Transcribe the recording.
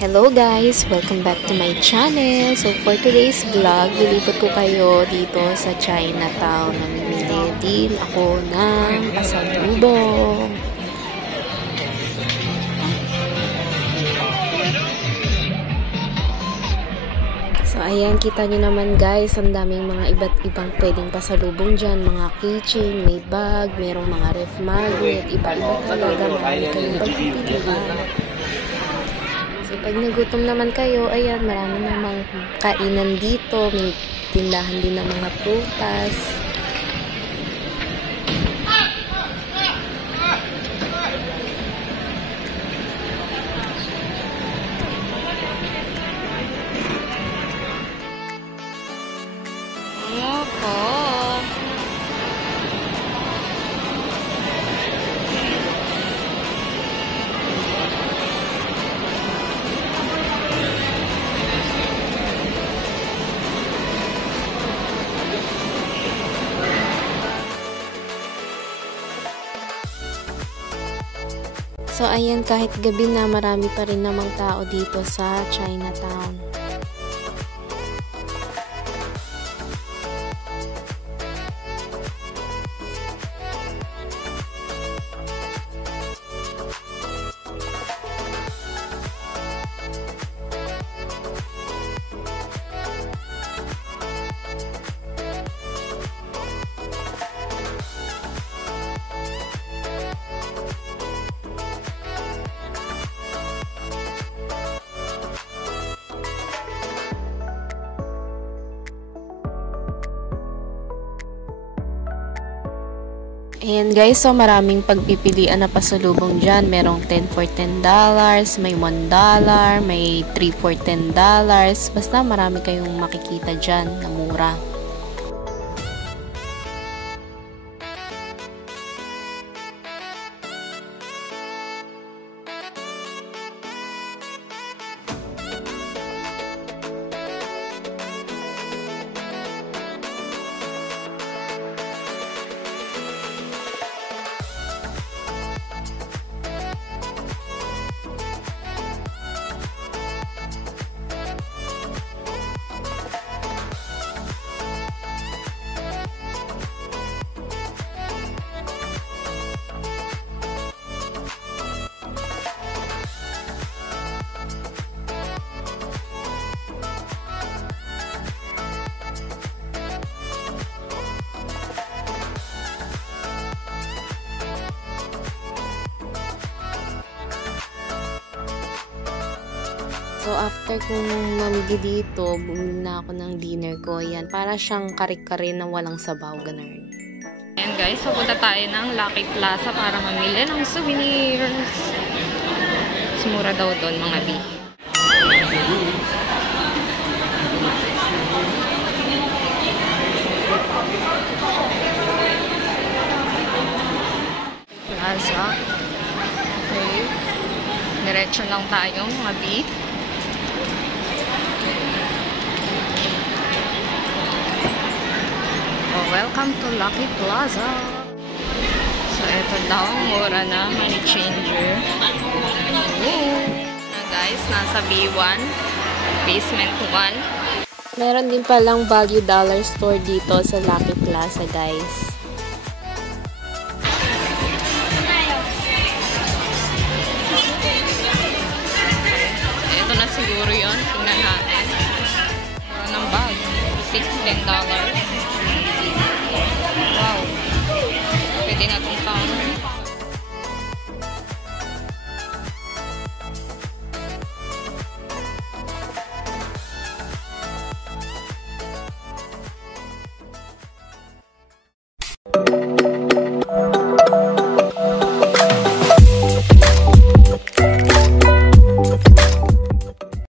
Hello guys! Welcome back to my channel. So for today's vlog, lilipot ko kayo dito sa Chinatown. Namimili din ako ng pasalubong. So ayan, kita nyo naman guys, ang daming mga iba't ibang pwedeng pasalubong dyan. Mga keychain, may bag, merong mga ref magnet, iba-iba talaga. Marami kayong pagpipilian. So, pag nagutom naman kayo, ayan, marami namang kainan dito. May tindahan din ng mga prutas. So, ayan, kahit gabi na, marami pa rin namang tao dito sa Chinatown. Ayan guys, so maraming pagpipilian na pasalubong dyan. Merong 10 for $10, may $1, may 3 for $10. Basta marami kayong makikita dyan na mura. So, after kong mamili dito, bumili na ako ng dinner ko. Yan, para siyang kare-kare na walang sabaw, ganun. Ayan guys, so punta tayo ng Lucky Plaza para mamili ng souvenirs. Sumura daw doon, mga B. Plaza. Okay. Diretso lang tayo, mga B. Welcome to Lucky Plaza. So, ito daw, mura na, money changer. Na guys, nasa B1, basement 1. Meron din palang value dollar store dito sa Lucky Plaza, guys. Ito na siguro yun. Tingnan natin. Mura ng bag. $16. Wow. Pwede na itong